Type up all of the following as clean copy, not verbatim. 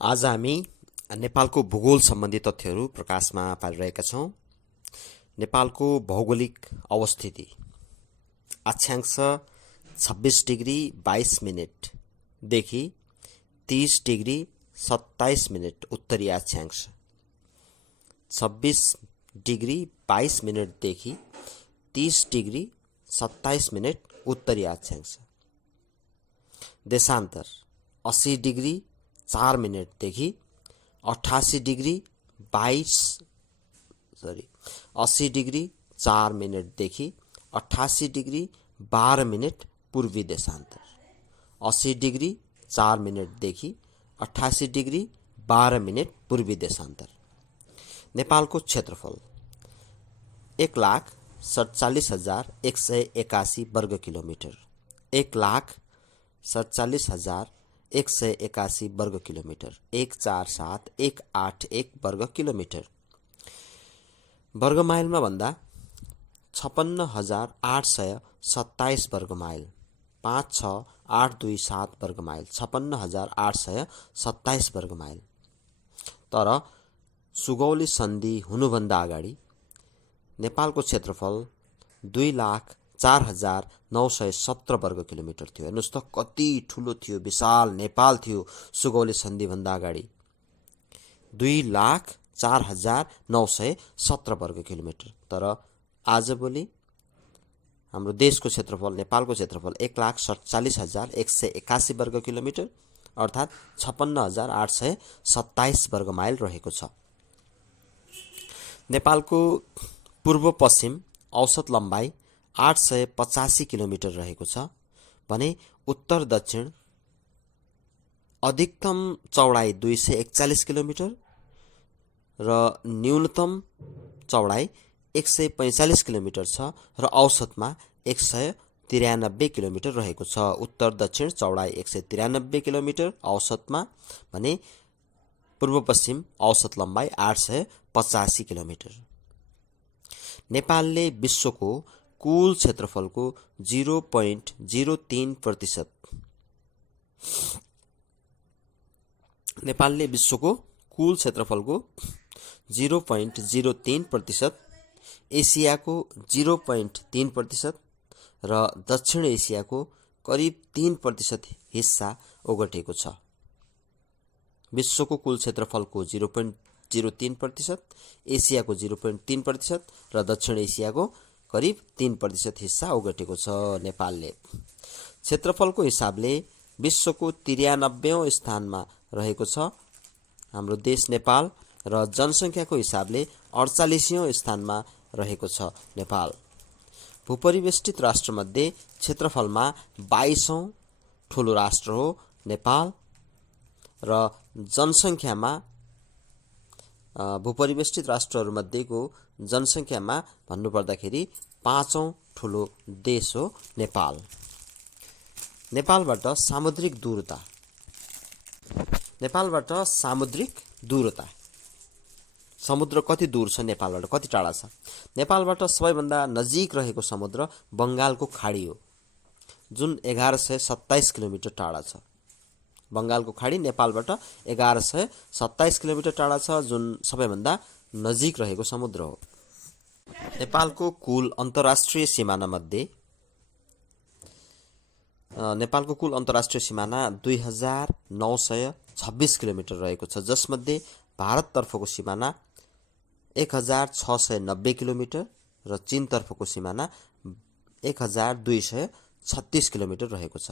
आज हामी नेपालको भूगोल सम्बन्धी तथ्यहरू प्रकाशमा पारिरहेका छौँ। नेपालको भौगोलिक अवस्थिति अक्षांश 26 डिग्री 22 मिनेटदेखि 30 डिग्री 27 मिनेट उत्तरी अक्षांश, 26 डिग्री 22 मिनेटदेखि 30 डिग्री 27 मिनेट उत्तरी अक्षांश। देशान्तर 80 डिग्री 4 मिनेटदेखि 88 डिग्री 80 डिग्री 4 मिनेटदेखि 88 डिग्री 12 मिनेट पूर्वी देशान्तर, 80 डिग्री 4 मिनेटदेखि 88 डिग्री 12 मिनेट पूर्वी देशान्तर। नेपालको क्षेत्रफल 1,47,181 वर्ग किलोमिटर, 1,47,181 वर्ग किलोमिटर, 147,181 वर्ग किलोमिटर। वर्गमाइलमा भन्दा 56,827 वर्ग माइल, 56827 वर्ग माइल, 56,827 वर्ग माइल। तर सुगौली सन्धि हुनुभन्दा अगाडि नेपालको क्षेत्रफल 2,04,917 वर्ग किलोमिटर थियो। हेर्नुहोस् त कति ठुलो थियो, विशाल नेपाल थियो सुगौली सन्धिभन्दा अगाडि। 2,04,917 वर्ग किलोमिटर। तर आजभोलि हाम्रो देशको क्षेत्रफल, नेपालको क्षेत्रफल 1,47,181 वर्ग किलोमिटर अर्थात् 56,827 वर्ग माइल रहेको छ। नेपालको पूर्व पश्चिम औसत लम्बाइ 885 किलोमिटर रहेको छ भने उत्तर दक्षिण अधिकतम चौडाइ 241 किलोमिटर र न्यूनतम चौडाइ 145 किलोमिटर छ र औसतमा 193 किलोमिटर रहेको छ। उत्तर दक्षिण चौडाइ 193 किलोमिटर औसतमा भने पूर्व पश्चिम औसत लम्बाइ 885 किलोमिटर। नेपालले विश्वको कुल क्षेत्रफलको 0.03%, नेपालले विश्वको कुल क्षेत्रफलको 0.03%, एसियाको 0.3% र दक्षिण एसियाको करिब 3% हिस्सा ओगटेको छ। विश्वको कुल क्षेत्रफलको 0.03%, एसियाको 0.3% र दक्षिण एसियाको करिब 3% हिस्सा ओगटेको छ। नेपालले क्षेत्रफलको हिसाबले विश्वको 93औं स्थानमा रहेको छ हाम्रो देश नेपाल र जनसङ्ख्याको हिसाबले 48औं स्थानमा रहेको छ नेपाल। भूपरिवेष्टित राष्ट्रमध्ये क्षेत्रफलमा 22औं ठुलो राष्ट्र हो नेपाल र जनसङ्ख्यामा भूपरिवेष्टित राष्ट्रहरूमध्येको जनसङ्ख्यामा भन्नुपर्दाखेरि 5औं ठुलो देश हो नेपाल। नेपालबाट सामुद्रिक दूरता, समुद्र कति दूर छ, नेपालबाट कति टाढा छ? नेपालबाट सबैभन्दा नजिक रहेको समुद्र बङ्गालको खाडी हो जुन 1127 किलोमिटर टाढा छ। बङ्गालको खाडी नेपालबाट 1127 किलोमिटर टाढा छ जुन सबैभन्दा नजिक रहेको समुद्र हो। नेपालको कुल अन्तर्राष्ट्रिय सिमाना 2,926 किलोमिटर रहेको छ, जसमध्ये भारततर्फको सिमाना 1,690 किलोमिटर र चीनतर्फको सिमाना 1,236 किलोमिटर रहेको छ।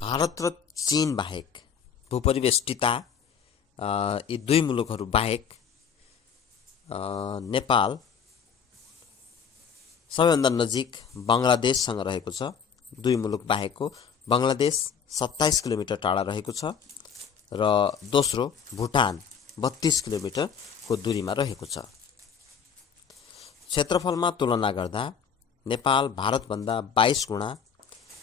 भारत र चीन बाहेक भूपरिवेष्टिता यी दुई मुलुकहरू बाहेक नेपाल सबैभन्दा नजिक बङ्गलादेशसँग रहेको छ। दुई मुलुक बाहेकको बङ्गलादेश 27 किलोमिटर टाढा रहेको छ र दोस्रो भुटान 32 किलोमिटरको दूरीमा रहेको छ। क्षेत्रफलमा तुलना गर्दा नेपाल भारतभन्दा 22 गुणा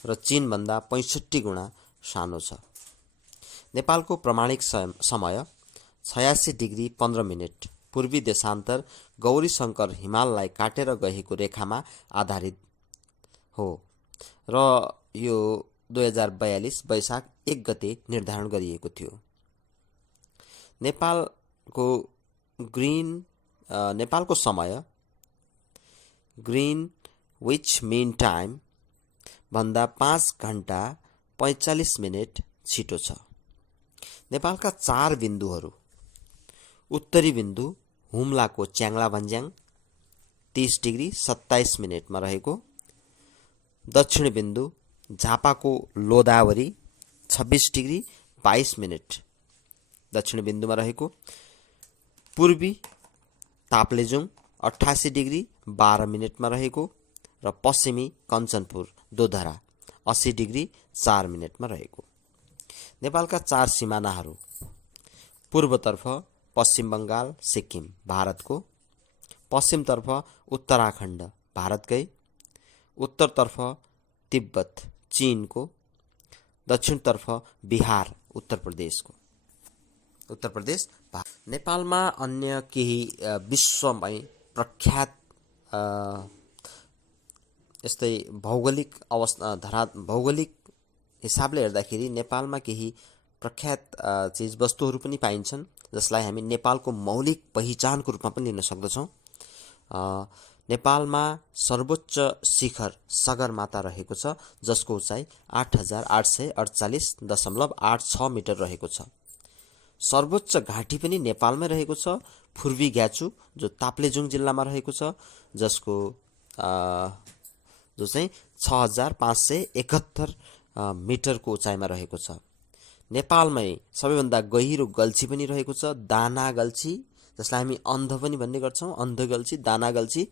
र चीनभन्दा 65 गुणा सानो छ। नेपालको प्रमाणिक समय 86 डिग्री 15 मिनेट पूर्वी देशान्तर गौरीशङ्कर हिमाललाई काटेर गएको रेखामा आधारित हो र यो 2042 वैशाख 1 गते निर्धारण गरिएको थियो। नेपालको समय ग्रीनविच मीन टाइम भन्दा 5 घण्टा 45 मिनेट छिटो छ। नेपालका 4 बिन्दुहरू: उत्तरी बिन्दु हुम्लाको च्याङ्ला भन्ज्याङ 30 डिग्री 27 मिनेटमा रहेको, दक्षिण बिन्दु झापाको लोदावरी 26 डिग्री 22 मिनेट दक्षिण बिन्दुमा रहेको, पूर्वी ताप्लेजुङ 88 डिग्री 12 मिनेटमा रहेको र पश्चिमी कञ्चनपुर दोधरा 80 डिग्री 4 मिनेटमा रहेको। नेपालका 4 सिमानाहरू: पूर्वतर्फ पश्चिम बङ्गाल सिक्किम भारतको, पश्चिमतर्फ उत्तराखण्ड भारतकै, उत्तरतर्फ तिब्बत चीनको, दक्षिणतर्फ बिहार उत्तर प्रदेश। नेपालमा अन्य केही विश्वमै प्रख्यात यस्तै भौगोलिक हिसाबले हेर्दाखेरि नेपालमा केही प्रख्यात चिजवस्तुहरू पनि पाइन्छन्, जसलाई हामी नेपालको मौलिक पहिचानको रूपमा पनि लिन सक्दछौँ। नेपालमा सर्वोच्च शिखर सगरमाथा रहेको छ, जसको उचाइ 8848.86 मिटर रहेको छ। सर्वोच्च घाँटी पनि नेपालमै रहेको छ, पूर्वी ग्याचु, जो ताप्लेजुङ जिल्लामा रहेको छ, जो चाहिँ 6571 मिटरको उचाइमा रहेको छ। नेपालमै सबैभन्दा गहिरो गल्छी पनि रहेको छ, दाना गल्छी, जसलाई हामी अन्ध पनि भन्ने गर्छौँ, अन्ध गल्छी, दाना गल्छी,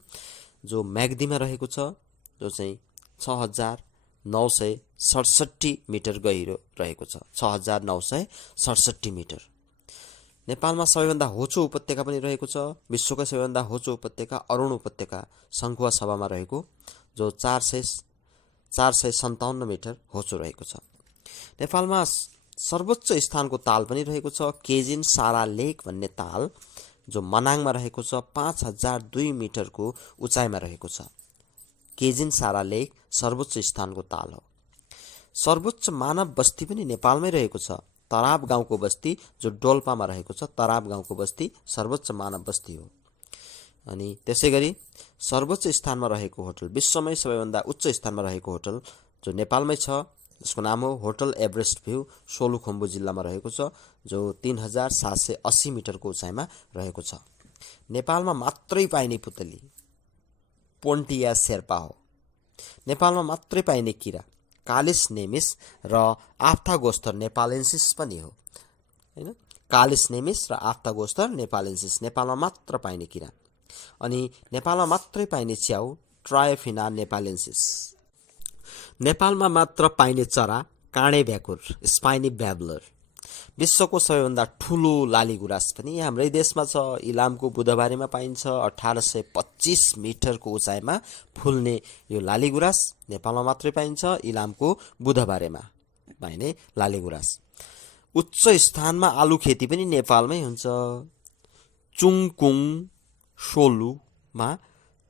जो म्याग्दीमा रहेको छ, जो चाहिँ 6967 मिटर गहिरो रहेको छ। 6967 मिटर। नेपालमा सबैभन्दा होचो उपत्यका पनि रहेको छ, विश्वकै सबैभन्दा होचो उपत्यका अरुण उपत्यका सङ्खुवा सभामा रहेको, जो 457 मिटर होचो रहेको छ। नेपालमा सर्वोच्च स्थानको ताल पनि रहेको छ, केजिन सारा लेक भन्ने ताल, जो मनाङमा रहेको छ, 5002 मिटरको उचाइमा रहेको छ। केजिन सारा लेक सर्वोच्च स्थानको ताल हो। सर्वोच्च मानव बस्ती पनि नेपालमै रहेको छ, तराब गाउँको बस्ती, जो डोल्पामा रहेको छ। तराब गाउँको बस्ती सर्वोच्च मानव बस्ती हो। अनि त्यसै गरी सर्वोच्च स्थानमा रहेको होटल, विश्वमै सबैभन्दा उच्च स्थानमा रहेको होटल जो नेपालमै छ, जसको नाम हो होटल एभरेस्ट भ्यू, सोलुखुम्बु जिल्लामा रहेको छ, जो 3780 मिटरको उचाइमा रहेको छ। नेपालमा मात्रै पाइने पुतली पोन्टिया शेर्पा हो। नेपालमा मात्रै पाइने किरा कालिस नेमिस र आफ्थागोस्टर नेपालेन्सिस पनि हो, हैन? कालिस नेमिस र आफ्थागोस्टर नेपालेन्सिस नेपालमा मात्र पाइने किरा। अनि नेपालमा मात्रै पाइने च्याउ ट्रायोफिना नेपालेन्सिस। नेपालमा मात्र पाइने चरा काँडे भ्याकुर स्पाइनी ब्याब्लर। विश्वको सबैभन्दा ठुलो लालीगुराँस पनि हाम्रै देशमा छ, इलामको बुधबारेमा पाइन्छ। 1825 मिटरको उचाइमा फुल्ने यो लालीगुराँस नेपालमा मात्रै पाइन्छ, इलामको बुधबारेमा पाइने लालीगुराँस। उच्च स्थानमा आलु खेती पनि नेपालमै हुन्छ। चुङकुङ सोलुमा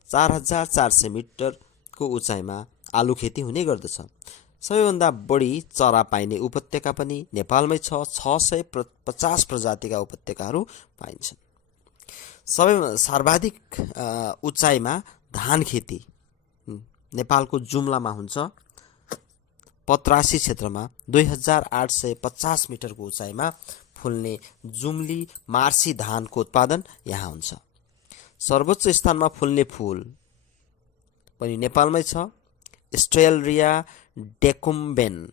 4400 मिटरको उचाइमा आलु खेती हुने गर्दछ। सबैभन्दा बढी चरा पाइने उपत्यका पनि नेपालमै छ, 650 प्रजातिका उपत्यकाहरू पाइन्छन्। सर्वाधिक उचाइमा धान खेती नेपालको जुम्लामा हुन्छ। पत्रासी क्षेत्रमा 2850 मिटरको उचाइमा फुल्ने जुम्ली मार्सी धानको उत्पादन यहाँ हुन्छ। सर्वोच्च स्थानमा फुल्ने फूल पनि नेपालमै छ, स्टेलरिया डेकुम्बेन,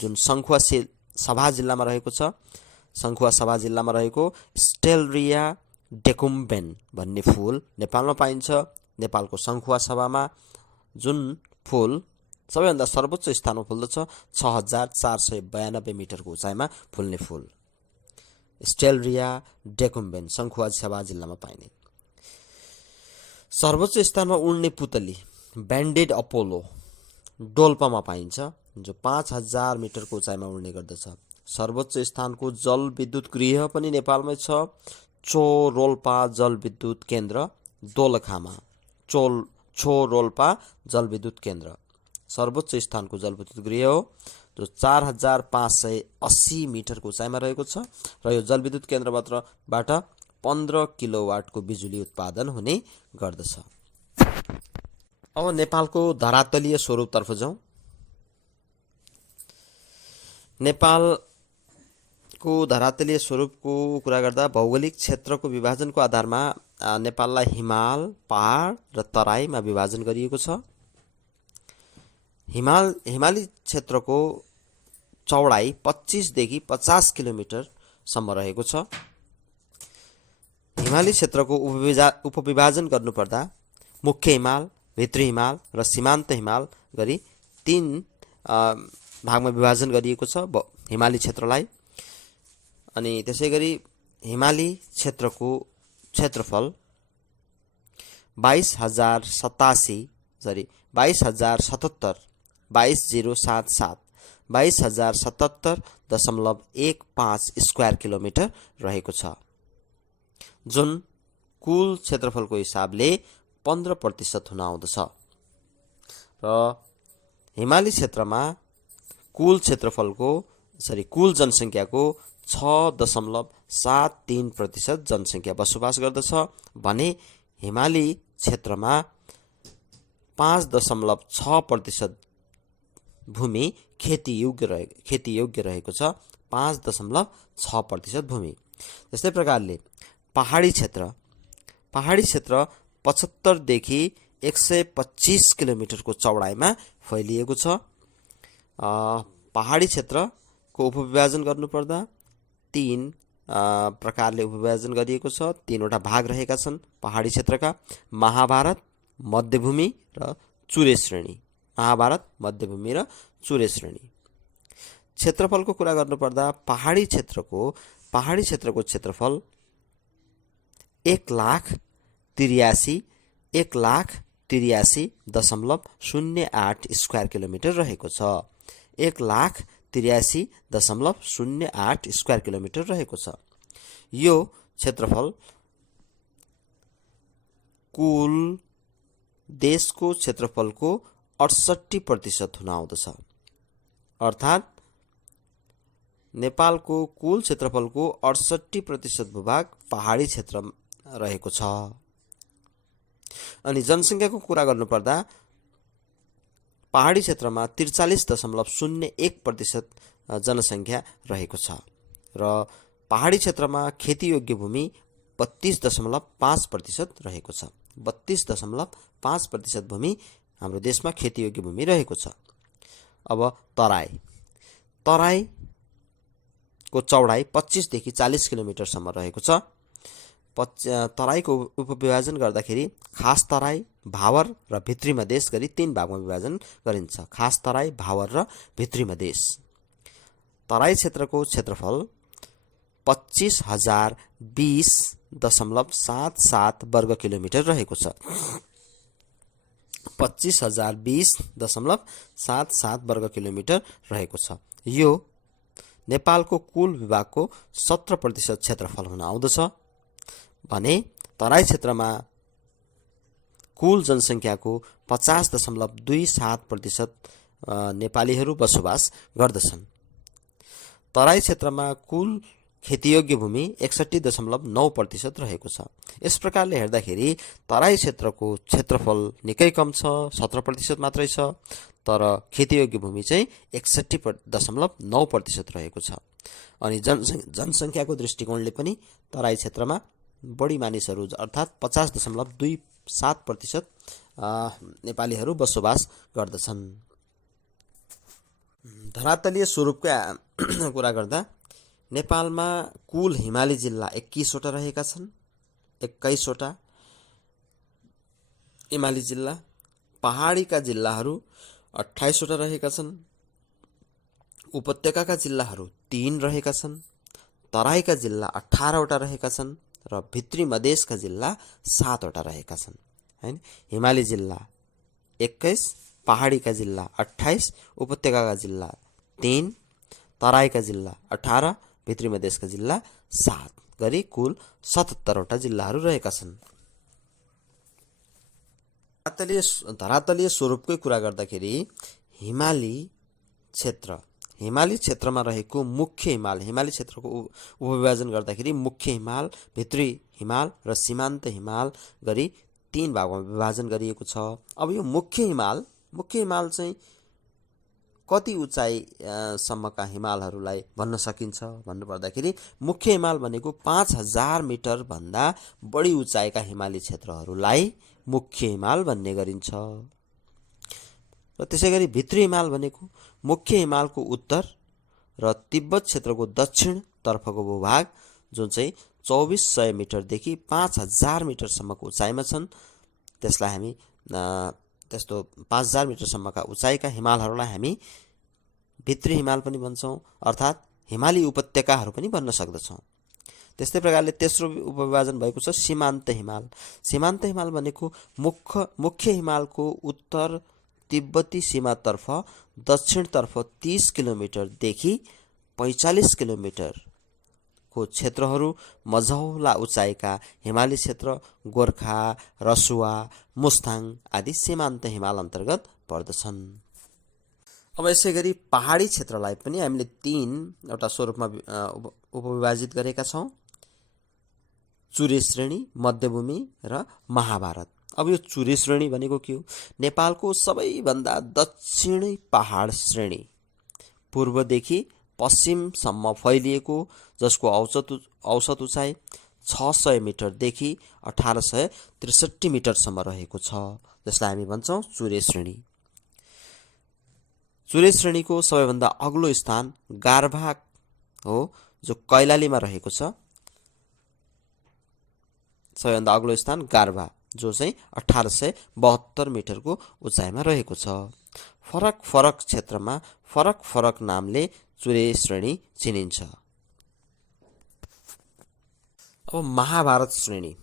जुन सङ्खुवा सभा जिल्लामा रहेको छ। सङ्खुवा सभा जिल्लामा रहेको स्टेलरिया डेकुम्बेन भन्ने फूल नेपालमा पाइन्छ। नेपालको सङ्खुवा सभामा जुन फूल सबैभन्दा सर्वोच्च स्थानमा फुल्दछ, 6492 मिटरको उचाइमा फुल्ने फूल स्टेलरिया डेकुम्बेन सङ्खुवा सभा जिल्लामा पाइने। सर्वोच्च स्थानमा उड्ने पुतली ब्यान्डेड अपोलो डोल्पामा पाइन्छ, जो 5000 मिटरको उचाइमा उड्ने गर्दछ। सर्वोच्च स्थानको जलविद्युत गृह पनि नेपालमै छ, चोरोल्पा जलविद्युत केन्द्र दोलखामा। चोरोल्पा जलविद्युत केन्द्र सर्वोच्च स्थानको जलविद्युत गृह हो, जो 4580 मिटरको उचाइमा रहेको छ र यो जलविद्युत केन्द्रबाट 15 किलोवाटको बिजुली उत्पादन हुने गर्दछ। अब नेपालको धरातलीय स्वरूपतर्फ जाउँ। नेपालको धरातलीय स्वरूपको कुरा गर्दा भौगोलिक क्षेत्रको विभाजनको आधारमा नेपाललाई हिमाल, पहाड र तराईमा विभाजन गरिएको छ। हिमाली क्षेत्रको चौडाइ 25 देखि 50 किलोमिटरसम्म रहेको छ। हिमाली क्षेत्रको उपविभाजन गर्नुपर्दा मुख्य हिमाल, भित्री हिमाल र सीमान्त हिमाल गरी 3 भागमा विभाजन गरिएको छ हिमाली क्षेत्रलाई। अनि त्यसैगरी हिमाली क्षेत्रको क्षेत्रफल 22,077 22,077 स्क्वायर किलोमिटर रहेको छ, जुन कुल क्षेत्रफलको हिसाबले 15% हुन आउँदछ। र हिमाली क्षेत्रमा कुल जनसङ्ख्याको 6.73% जनसङ्ख्या बसोबास गर्दछ भने हिमाली क्षेत्रमा 5.6% भूमि खेतीयोग्य रहेको छ। 5.6% भूमि। त्यस्तै प्रकारले पहाडी क्षेत्र 75 देखि 125 किलोमिटरको चौडाइमा फैलिएको छ। पहाडी क्षेत्रको उपविभाजन गर्नुपर्दा 3 प्रकारले उपविभाजन गरिएको छ। 3वटा भाग रहेका छन् पहाडी क्षेत्रका: महाभारत, मध्यभूमि र चुरे श्रेणी। क्षेत्रफलको कुरा गर्नुपर्दा पहाडी क्षेत्रको क्षेत्रफल 1,83,008 स्क्वायर किलोमिटर रहेको छ। 1,83,008 स्क्वायर किलोमिटर रहेको छ। यो क्षेत्रफल कुल देशको क्षेत्रफलको 68% हुन आउँदछ। अर्थात् नेपालको कुल क्षेत्रफलको 68% भूभाग पहाडी क्षेत्रमा रहेको छ। अनि जनसङ्ख्याको कुरा गर्नुपर्दा पहाडी क्षेत्रमा 43.01% जनसङ्ख्या रहेको छ र पहाडी क्षेत्रमा खेतीयोग्य भूमि 32.5% रहेको छ। 32.5% भूमि हाम्रो देशमा खेतीयोग्य भूमि रहेको छ। अब तराईको चौडाइ 25 देखि 40 किलोमिटरसम्म रहेको छ। तराईको उपविभाजन गर्दाखेरि खास तराई, भावर र भित्री मधेस गरी 3 भागमा विभाजन गरिन्छ। खास तराई, भावर र भित्री मधेस। तराई क्षेत्रको क्षेत्रफल 25,020.77 वर्ग किलोमिटर रहेको छ। 25,020.77 वर्ग किलोमिटर रहेको छ। यो नेपालको कुल भूभागको 17% क्षेत्रफल हुन आउँदछ भने तराई क्षेत्रमा कुल जनसङ्ख्याको 50.27% नेपालीहरू बसोबास गर्दछन्। तराई क्षेत्रमा कुल खेतीयोग्य भूमि 61.9% रहेको छ। यस प्रकारले हेर्दाखेरि तराई क्षेत्रको क्षेत्रफल निकै कम छ, 17% मात्रै छ, तर खेतीयोग्य भूमि चाहिँ 61.9% रहेको छ। अनि जनसङ्ख्याको दृष्टिकोणले पनि तराई क्षेत्रमा बढी मानिसहरू अर्थात् 50.27% नेपालीहरू बसोबास गर्दछन्। धरातलीय स्वरूपका कुरा गर्दा नेपालमा कुल हिमाली जिल्ला 21वटा रहेका छन्। 21वटा हिमाली जिल्ला। पहाडीका जिल्लाहरू 28वटा रहेका छन्। उपत्यकाका जिल्लाहरू 3 रहेका छन्। तराईका जिल्ला 18वटा रहेका छन् र भित्री मधेसका जिल्ला 7वटा रहेका छन्। हैन, हिमाली जिल्ला 21, पहाडीका जिल्ला 28, उपत्यकाका जिल्ला 3, तराईका जिल्ला 18, भित्री मधेसका जिल्ला 7 गरी कुल 77वटा जिल्लाहरू रहेका छन्। धरातलीय स्वरूपकै कुरा गर्दाखेरि हिमाली क्षेत्र, हिमाली क्षेत्रमा रहेको मुख्य हिमाल, हिमाली क्षेत्रको उपविभाजन गर्दाखेरि मुख्य हिमाल, भित्री हिमाल र सीमान्त हिमाल गरी 3 भागमा विभाजन गरिएको छ। अब यो मुख्य हिमाल चाहिँ कति उचाइ सम्मका हिमालहरूलाई भन्न सकिन्छ भन्नुपर्दाखेरि मुख्य हिमाल भनेको 5000 मिटर भन्दा बढी उचाइका हिमाली क्षेत्रहरूलाई मुख्य हिमाल भन्ने गरिन्छ। र त्यसैगरी भित्री हिमाल भनेको मुख्य हिमालको उत्तर र तिब्बत क्षेत्रको दक्षिण तर्फको भूभाग जुन चाहिँ 2400 मिटरदेखि 5000 मिटरसम्मको उचाइमा छन्, त्यसलाई हामी त्यस्तो 5000 मिटरसम्मका उचाइका हिमालहरूलाई हामी भित्री हिमाल पनि भन्छौँ, अर्थात् हिमाली उपत्यकाहरू पनि भन्न सक्दछौँ। त्यस्तै प्रकारले तेस्रो उपविभाजन भएको छ सीमान्त हिमाल। सीमान्त हिमाल भनेको मुख्य हिमालको उत्तर तिब्बती सीमातर्फ दक्षिणतर्फ 30 किलोमिटरदेखि 45 किलोमिटरको क्षेत्रहरू मझौला उचाइका हिमाली क्षेत्र गोर्खा, रसुवा, मुस्ताङ आदि सीमान्त हिमाल अन्तर्गत पर्दछन्। अब यसै गरी पहाडी क्षेत्रलाई पनि हामीले 3वटा स्वरूपमा उपविभाजित गरेका छौँ, चुरे श्रेणी, मध्यभूमि र महाभारत। अब यो चुरे श्रेणी भनेको के हो? नेपालको सबैभन्दा दक्षिणी पहाड श्रेणी, पूर्वदेखि पश्चिमसम्म फैलिएको, जसको औसत उचाइ 600 मिटरदेखि 1863 मिटरसम्म रहेको छ, जसलाई हामी भन्छौँ चुरे श्रेणी। चुरे श्रेणीको सबैभन्दा अग्लो स्थान गारभा हो, जो कैलालीमा रहेको छ। सबैभन्दा अग्लो स्थान गारभा, जो चाहिँ 1872 मिटरको उचाइमा रहेको छ। फरक फरक क्षेत्रमा फरक फरक नामले चुरे श्रेणी चिनिन्छ। अब महाभारत श्रेणी,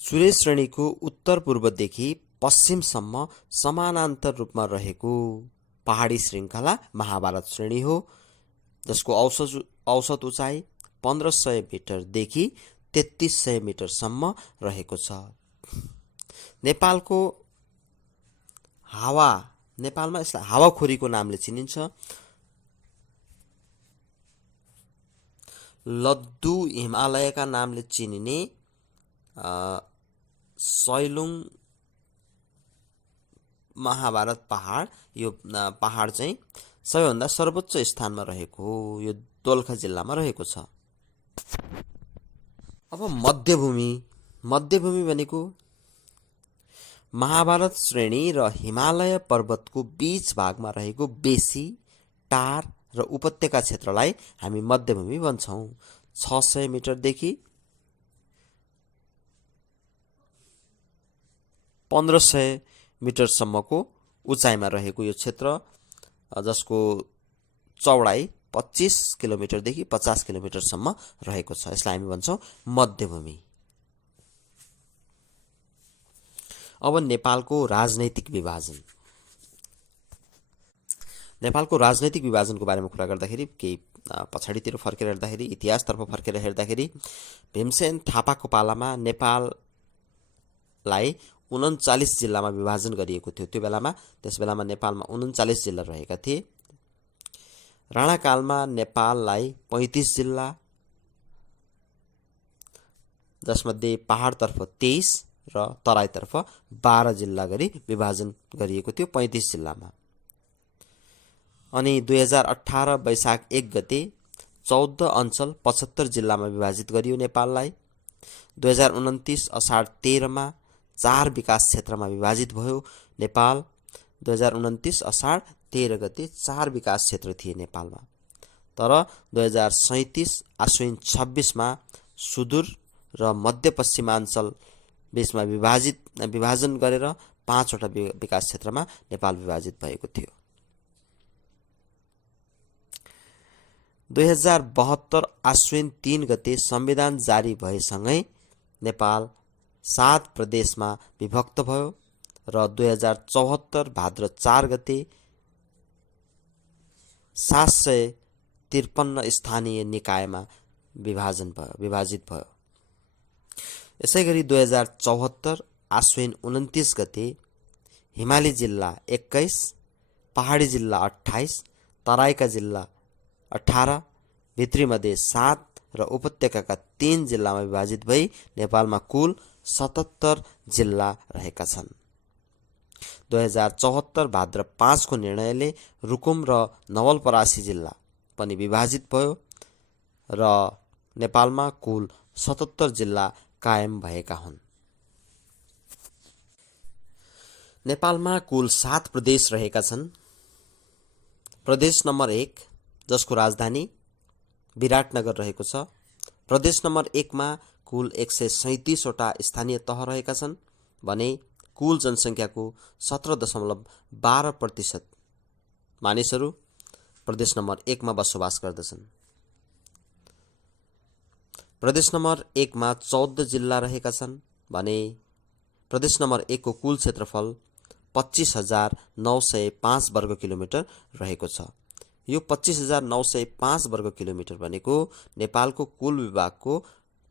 चुरे श्रेणीको उत्तर पूर्वदेखि पश्चिमसम्म समानान्तर रूपमा रहेको पहाडी श्रृङ्खला महाभारत श्रेणी हो, जसको औसत उचाइ 1500 मिटरदेखि 3300 मिटरसम्म रहेको छ। नेपालमा यसलाई हावाखोरीको नामले चिनिन्छ। लद्दु हिमालयका नामले चिनिने सैलुङ महाभारत पहाड, यो पहाड चाहिँ सबैभन्दा सर्वोच्च स्थानमा रहेको हो, यो दोलखा जिल्लामा रहेको छ। अब मध्यभूमि भनेको महाभारत श्रेणी र हिमालय पर्वतको बीच भागमा रहेको बेसी, टार र उपत्यका क्षेत्रलाई हामी मध्यभूमि भन्छौँ। 600 मिटरदेखि 1500 मिटरसम्मको उचाइमा रहेको यो क्षेत्र, जसको चौडाइ 25 किलोमिटरदेखि 50 किलोमिटरसम्म रहेको छ, यसलाई हामी भन्छौँ मध्यभूमि। अब नेपालको राजनैतिक विभाजन। नेपालको राजनैतिक विभाजनको बारेमा कुरा गर्दाखेरि केही पछाडितिर फर्केर हेर्दाखेरि, इतिहासतर्फ फर्केर हेर्दाखेरि भीमसेन थापाको पालामा नेपाललाई 39 जिल्लामा विभाजन गरिएको थियो। त्यस बेलामा नेपालमा 39 जिल्ला रहेका थिए। राणाकालमा नेपाललाई 35 जिल्ला, जसमध्ये पहाडतर्फ 23 र तराईतर्फ 12 जिल्ला गरी विभाजन गरिएको थियो 35 जिल्लामा। अनि 2018 वैशाख 1 गते 14 अञ्चल 75 जिल्लामा विभाजित गरियो नेपाललाई। 2029 असाढ 13 मा 4 विकास क्षेत्रमा विभाजित भयो नेपाल। 2029 असाढ 13 गते 4 विकास क्षेत्र थिए नेपालमा। तर 2037 आश्विन 26 मा सुदूर र मध्यपश्चिमाञ्चल बीचमा विभाजन गरेर 5वटा विकास क्षेत्रमा नेपाल विभाजित भएको थियो। 2072 आश्विन 3 गते संविधान जारी भएसँगै नेपाल 7 प्रदेशमा विभक्त भयो र 2074 भाद्र 4 गते 753 स्थानीय निकायमा विभाजित भयो। यसैगरी 2074 आश्विन 29 गते हिमाली जिल्ला 21, पहाडी जिल्ला 28, तराईका जिल्ला 18, भित्री मधेस 7 र उपत्यकाका 3 जिल्लामा विभाजित भई नेपालमा कुल 77 जिल्ला रहेका छन्। 2074 भाद्र 5 को निर्णयले रुकुम र नवलपरासी जिल्ला पनि विभाजित भयो र नेपालमा कुल 77 जिल्ला कायम भएका हुन्। नेपालमा कुल 7 प्रदेश रहेका छन्। प्रदेश नम्बर 1 जसको राजधानी विराटनगर रहेको छ। प्रदेश नम्बर 1 मा कुल 137 वटा स्थानीय तह रहेका छन् भने कुल जनसङ्ख्याको 17.12% मानिसहरू प्रदेश नम्बर 1 मा बसोबास गर्दछन्। प्रदेश नम्बर 1 मा 14 जिल्ला रहेका छन् भने प्रदेश नम्बर 1 को कुल क्षेत्रफल 25,905 वर्ग किलोमिटर रहेको छ। यो 25,905 वर्ग किलोमिटर भनेको नेपालको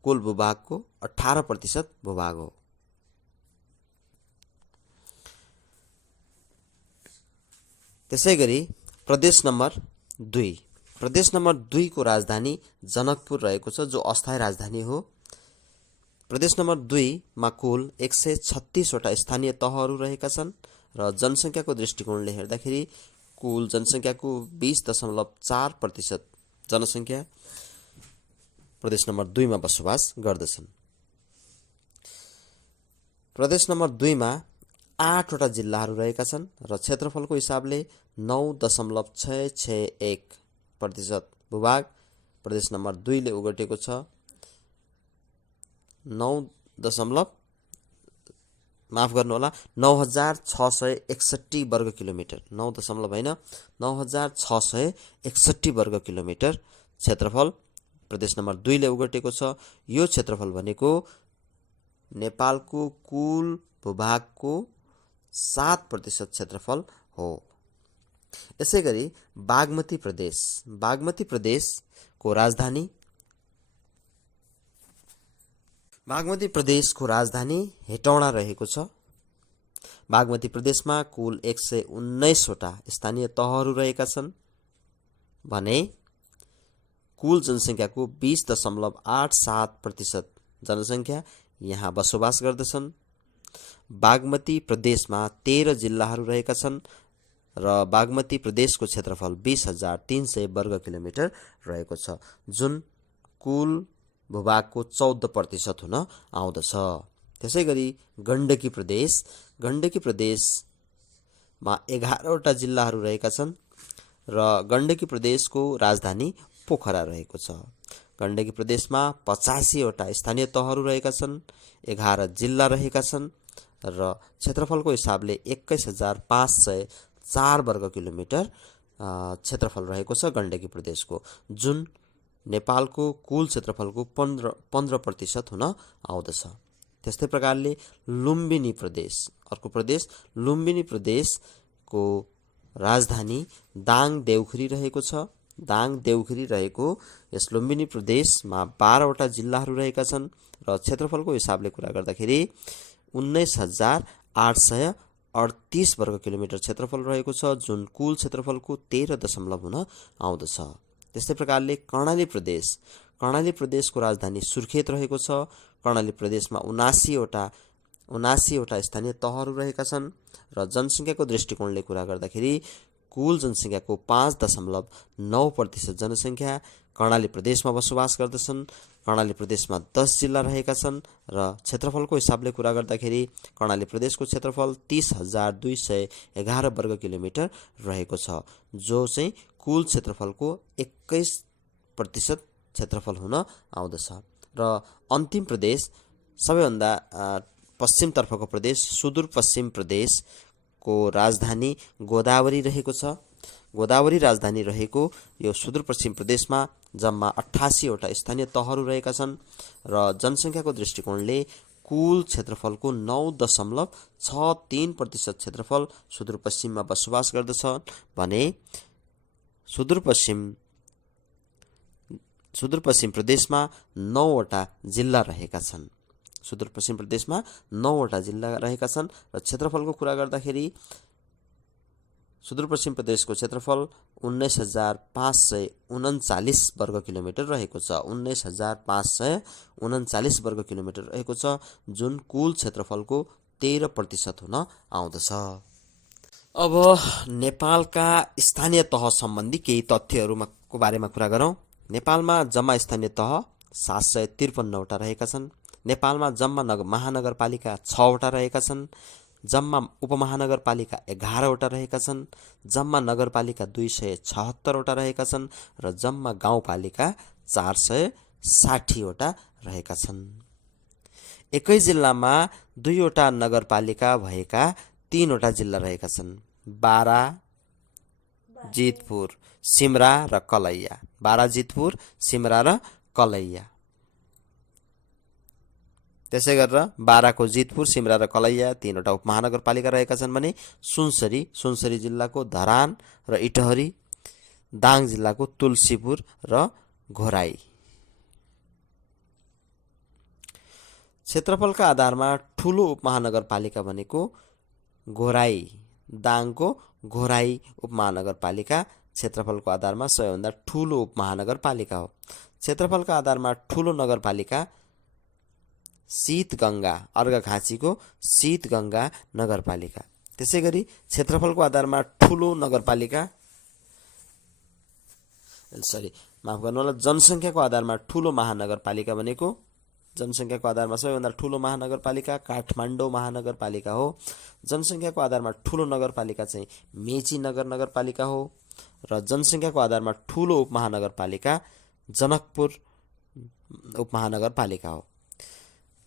कुल भूभागको 18% भूभाग हो। त्यसैगरी प्रदेश नम्बर 2 को राजधानी जनकपुर रहेको छ, जो अस्थायी राजधानी हो। प्रदेश नम्बर 2 मा कुल 136 वटा स्थानीय तहहरू रहेका छन् र जनसङ्ख्याको दृष्टिकोणले हेर्दाखेरि कुल जनसङ्ख्याको 20.4% जनसङ्ख्या प्रदेश नम्बर 2 मा बसोबास गर्दछन्। प्रदेश नम्बर 2 मा 8 वटा जिल्लाहरू रहेका छन् र क्षेत्रफलको हिसाबले 9.661% भूभाग प्रदेश नम्बर 2 ले ओगटेको छ। 9,661 वर्ग किलोमिटर, 9,661 वर्ग किलोमिटर क्षेत्रफल प्रदेश नम्बर 2 ले ओगटेको छ। यो क्षेत्रफल भनेको नेपालको कुल भूभागको 7% क्षेत्रफल हो। यसैगरी बागमती प्रदेशको राजधानी हेटौडा रहेको छ। बागमती प्रदेशमा कुल 119 वटा स्थानीय तहहरू रहेका छन् भने कुल जनसङ्ख्याको 20.87% जनसङ्ख्या यहाँ बसोबास गर्दछन्। बागमती प्रदेशमा 13 जिल्लाहरू रहेका छन् र बागमती प्रदेशको क्षेत्रफल 20,300 वर्ग किलोमिटर रहेको छ, जुन कुल भूभागको 14% हुन आउँदछ। त्यसैगरी गण्डकी प्रदेशमा 11 वटा जिल्लाहरू रहेका छन् र गण्डकी प्रदेशको राजधानी पोखरा रहेको छ। गण्डकी प्रदेशमा 85 वटा स्थानीय तहहरू रहेका छन्, 11 जिल्ला रहेका छन् र क्षेत्रफलको हिसाबले 21,504 वर्ग किलोमिटर क्षेत्रफल रहेको छ गण्डकी प्रदेशको, जुन नेपालको कुल क्षेत्रफलको 15% हुन आउँदछ। त्यस्तै प्रकारले लुम्बिनी प्रदेशको राजधानी दाङ देउखुरी रहेको छ। यस लुम्बिनी प्रदेशमा 12 वटा जिल्लाहरू रहेका छन् र क्षेत्रफलको हिसाबले कुरा गर्दाखेरि 19,838 वर्ग किलोमिटर क्षेत्रफल रहेको छ, जुन कुल क्षेत्रफलको 13% हुन आउँदछ। त्यस्तै प्रकारले कर्णाली प्रदेशको राजधानी सुर्खेत रहेको छ। कर्णाली प्रदेशमा 79 वटा स्थानीय तहहरू रहेका छन् र जनसङ्ख्याको दृष्टिकोणले कुरा गर्दाखेरि कुल जनसङ्ख्याको 5.9% जनसङ्ख्या कर्णाली प्रदेशमा बसोबास गर्दछन्। कर्णाली प्रदेशमा 10 जिल्ला रहेका छन् र क्षेत्रफलको हिसाबले कुरा गर्दाखेरि कर्णाली प्रदेशको क्षेत्रफल 30,211 वर्ग किलोमिटर रहेको छ, जो चाहिँ कुल क्षेत्रफलको 21% क्षेत्रफल हुन आउँदछ। र अन्तिम प्रदेश, सबैभन्दा पश्चिमतर्फको प्रदेश, सुदूरपश्चिम प्रदेशको राजधानी गोदावरी रहेको छ। गोदावरी राजधानी रहेको यो सुदूरपश्चिम प्रदेशमा जम्मा 88 वटा स्थानीय तहहरू रहेका छन् र जनसङ्ख्याको दृष्टिकोणले कुल क्षेत्रफलको 9.63% क्षेत्रफल सुदूरपश्चिममा बसोबास गर्दछ भने सुदूरपश्चिम प्रदेशमा 9 वटा जिल्ला रहेका छन्। सुदूरपश्चिम प्रदेशमा 9 वटा जिल्ला रहेका छन् र क्षेत्रफलको कुरा गर्दाखेरि सुदूरपश्चिम प्रदेशको क्षेत्रफल 19,539 वर्ग किलोमिटर रहेको छ। 19,539 वर्ग किलोमिटर रहेको छ, जुन कुल क्षेत्रफलको 13% हुन आउँदछ। अब नेपालका स्थानीय तह सम्बन्धी केही तथ्यहरूको बारेमा कुरा गरौँ। नेपालमा जम्मा स्थानीय तह 753 वटा रहेका छन्। नेपालमा जम्मा महानगरपालिका 6 वटा रहेका छन्। जम्मा उपमहानगरपालिका 11 वटा रहेका छन्। जम्मा नगरपालिका 276 वटा रहेका छन् र जम्मा गाउँपालिका 460 वटा रहेका छन्। एकै जिल्लामा 2 वटा नगरपालिका भएका 3 वटा जिल्ला रहेका छन्। बारा, जितपुर, सिमरा र कलैया। बारा, जितपुर, सिमरा र कलैया। त्यसै गरेर बाराको जितपुर, सिमरा र कलैया 3 वटा उपमहानगरपालिका रहेका छन् भने सुनसरी जिल्लाको धरान र इटहरी, दाङ जिल्लाको तुलसीपुर र घोराई। क्षेत्रफलका आधारमा ठूलो उपमहानगरपालिका भनेको घोराई, दाङको घोराई उपमहानगरपालिका क्षेत्रफलको आधारमा सबैभन्दा ठूलो उपमहानगरपालिका हो। क्षेत्रफलका आधारमा ठूलो नगरपालिका शीतगंगा, अर्घाखाँचीको शीतगंगा नगरपालिका। त्यसैगरी क्षेत्रफलको आधारमा ठूलो नगरपालिका माफ गर्नुहोला, जनसङ्ख्याको आधारमा ठूलो महानगरपालिका भनेको जनसङ्ख्याको आधारमा सबैभन्दा ठूलो महानगरपालिका काठमाडौँ महानगरपालिका हो। जनसङ्ख्याको आधारमा ठूलो नगरपालिका चाहिँ मेची नगरपालिका हो र जनसङ्ख्याको आधारमा ठूलो उपमहानगरपालिका जनकपुर उपमहानगरपालिका हो।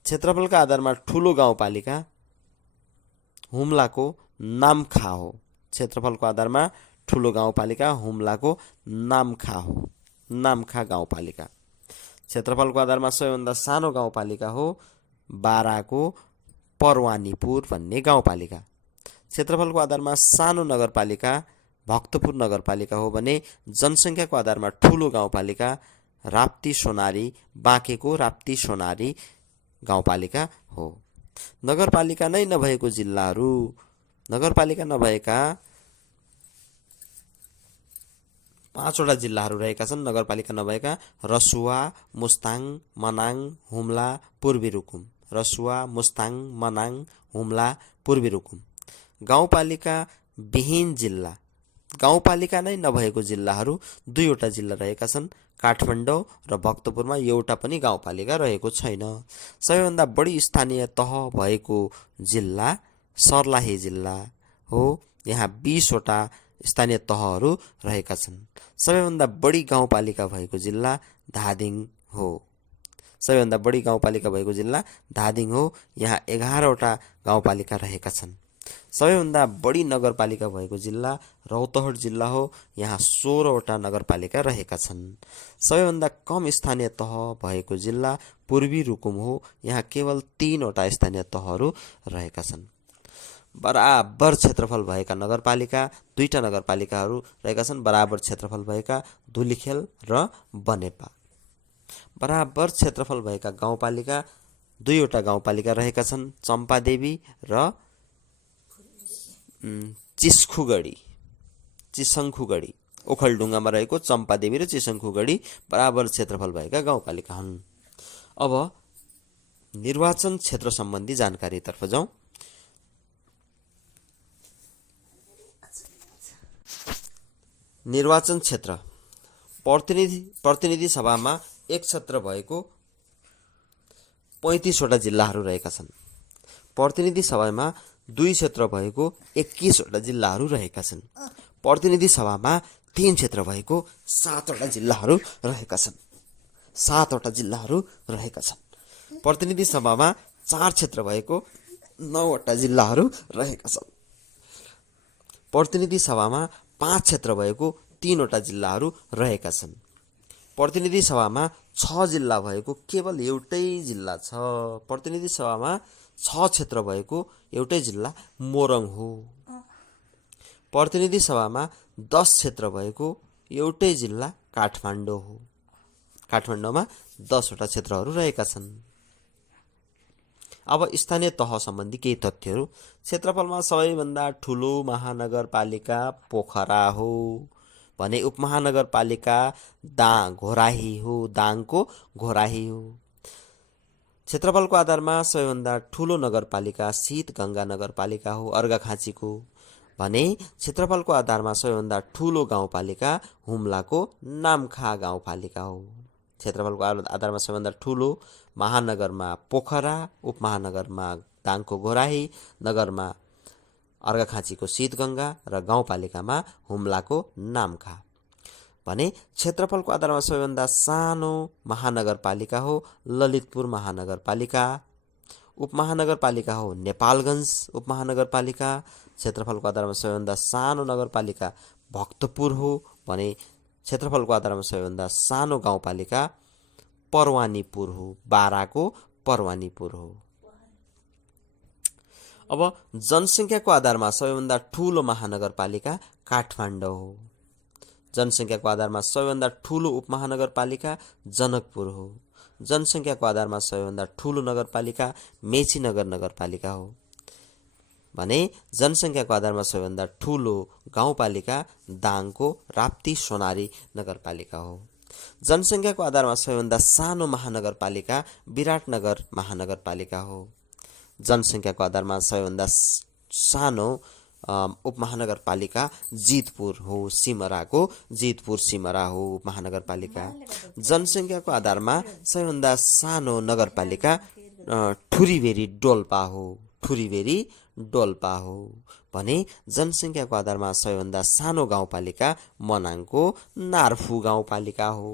क्षेत्रफलका आधारमा ठूलो गाउँपालिका हुम्लाको नामखा हो। क्षेत्रफलको आधारमा ठूलो गाउँपालिका हुम्लाको नामखा हो, नामखा गाउँपालिका। क्षेत्रफलको आधारमा सबैभन्दा सानो गाउँपालिका हो बाराको परवानीपुर भन्ने गाउँपालिका। क्षेत्रफलको आधारमा सानो नगरपालिका भक्तपुर नगरपालिका हो भने जनसङ्ख्याको आधारमा ठूलो गाउँपालिका राप्ती सोनारी, बाँकेको राप्ती सोनारी गाउँपालिका हो। नगरपालिका नै नभएको जिल्लाहरू, नगरपालिका नभएका 5 वटा जिल्लाहरू रहेका छन्। नगरपालिका नभएका रसुवा, मुस्ताङ, मनाङ, हुम्ला, पूर्वी रुकुम। रसुवा, मुस्ताङ, मनाङ, हुम्ला, पूर्वी रुकुम। गाउँपालिका विहीन जिल्ला, गाउँपालिका नै नभएको जिल्लाहरू 2 वटा जिल्ला रहेका छन्। काठमाडौँ र भक्तपुरमा एउटा पनि गाउँपालिका रहेको छैन। सबैभन्दा बढी स्थानीय तह भएको जिल्ला सर्लाही जिल्ला हो। यहाँ 20 वटा स्थानीय तहहरू रहेका छन्। सबैभन्दा बढी गाउँपालिका भएको जिल्ला धादिङ हो। सबैभन्दा बढी गाउँपालिका भएको जिल्ला धादिङ हो। यहाँ 11 वटा गाउँपालिका रहेका छन्। सबैभन्दा बढी नगरपालिका भएको जिल्ला रौतहट जिल्ला हो। यहाँ 16 वटा नगरपालिका रहेका छन्। सबैभन्दा कम स्थानीय तह भएको जिल्ला पूर्वी रुकुम हो। यहाँ केवल 3 वटा स्थानीय तहहरू रहेका छन्। बराबर क्षेत्रफल भएका नगरपालिका 2टा नगरपालिकाहरू रहेका छन्। बराबर क्षेत्रफल भएका धुलिखेल र बनेपा। बराबर क्षेत्रफल भएका गाउँपालिका 2 वटा गाउँपालिका रहेका छन्। चम्पादेवी र चिसङ्खुगढी। ओखलढुङ्गामा रहेको चम्पादेवी र चिसङ्खुगढी बराबर क्षेत्रफल भएका गाउँपालिका हुन्। अब निर्वाचन क्षेत्र सम्बन्धी जानकारीतर्फ जाउँ। निर्वाचन क्षेत्र प्रतिनिधि सभामा एक क्षेत्र भएको 35 वटा जिल्लाहरू रहेका छन्। प्रतिनिधि सभामा 2 क्षेत्र भएको 21 वटा जिल्लाहरू रहेका छन्। प्रतिनिधि सभामा 3 क्षेत्र भएको 7 वटा जिल्लाहरू रहेका छन्। 7 वटा जिल्लाहरू रहेका छन्। प्रतिनिधि सभामा 4 क्षेत्र भएको 9 वटा जिल्लाहरू रहेका छन्। प्रतिनिधि सभामा 5 क्षेत्र भएको 3 वटा जिल्लाहरू रहेका छन्। प्रतिनिधि सभामा 6 जिल्ला भएको केवल एउटै जिल्ला छ। प्रतिनिधि सभामा 6 क्षेत्र भएको एउटै जिल्ला मोरङ हो। प्रतिनिधि सभामा 10 क्षेत्र भएको एउटै जिल्ला काठमाडौँ हो। काठमाडौँमा 10 वटा क्षेत्रहरू रहेका छन्। अब स्थानीय तह सम्बन्धी केही तथ्यहरू। क्षेत्रफलमा सबैभन्दा ठुलो महानगरपालिका पोखरा हो भने उपमहानगरपालिका घोराही हो, दाङको घोराही हो। क्षेत्रफलको आधारमा सबैभन्दा ठुलो नगरपालिका शीतगंगा नगरपालिका हो अर्घाखाँचीको भने क्षेत्रफलको आधारमा सबैभन्दा ठुलो गाउँपालिका हुम्लाको नामखा गाउँपालिका हो। क्षेत्रफलको आधारमा सबैभन्दा ठुलो महानगरमा पोखरा, उपमहानगरमा दाङको घोराही, नगरमा अर्घाखाँचीको शीतगंगा र गाउँपालिकामा हुम्लाको नामखा भने क्षेत्रफलको आधारमा सबैभन्दा सानो महानगरपालिका हो ललितपुर महानगरपालिका। उपमहानगरपालिका हो नेपालगञ्ज उपमहानगरपालिका। क्षेत्रफलको आधारमा सबैभन्दा सानो नगरपालिका भक्तपुर हो भने क्षेत्रफलको आधारमा सबैभन्दा सानो गाउँपालिका परवानीपुर हो, बाराको परवानीपुर हो। अब जनसङ्ख्याको आधारमा सबैभन्दा ठुलो महानगरपालिका काठमाडौँ हो। जनसङ्ख्याको आधारमा सबैभन्दा ठुलो उपमहानगरपालिका जनकपुर हो। जनसङ्ख्याको आधारमा सबैभन्दा ठुलो नगरपालिका मेचीनगर नगरपालिका हो भने जनसङ्ख्याको आधारमा सबैभन्दा ठुलो गाउँपालिका दाङको राप्ती सोनारी नगरपालिका हो। जनसङ्ख्याको आधारमा सबैभन्दा सानो महानगरपालिका विराटनगर महानगरपालिका हो। जनसङ्ख्याको आधारमा सबैभन्दा सानो उपमहानगरपालिका जितपुर हो, सिमराको जितपुर सिमरा हो उपमहानगरपालिका। जनसङ्ख्याको आधारमा सबैभन्दा सानो नगरपालिका ठुरीभेरी डोल्पा हो, ठुरीभेरी डोल्पा हो भने जनसङ्ख्याको आधारमा सबैभन्दा सानो गाउँपालिका मनाङको नार्फु गाउँपालिका हो।